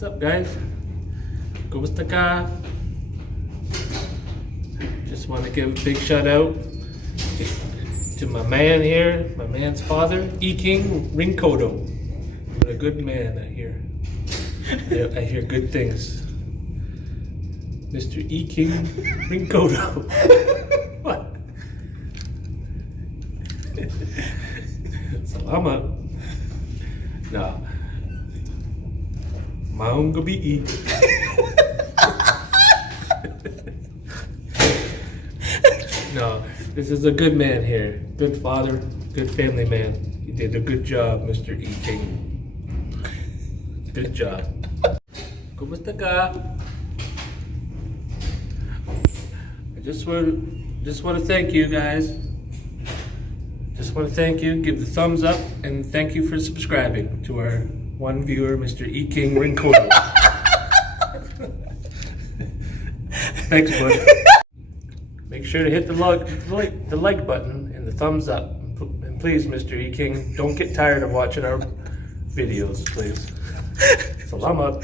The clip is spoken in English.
What's up, guys? Kumusta ka? Just want to give a big shout out to my man here, my man's father, E. King Rinkodo. What a good man, I hear. I hear good things. Mr. E. King Rinkodo. What? Salamat. No. Maong gabi. No, this is a good man here. Good father, good family man. You did a good job, Mr. E. King. Good job. Kumusta ka? I just want to thank you guys. Just want to thank you. Give the thumbs up and thank you for subscribing to our one viewer, Mr. E. King Rinkodo. Thanks, bud. Make sure to hit the like button and the thumbs up. And please, Mr. E. King, don't get tired of watching our videos, please. Salamat.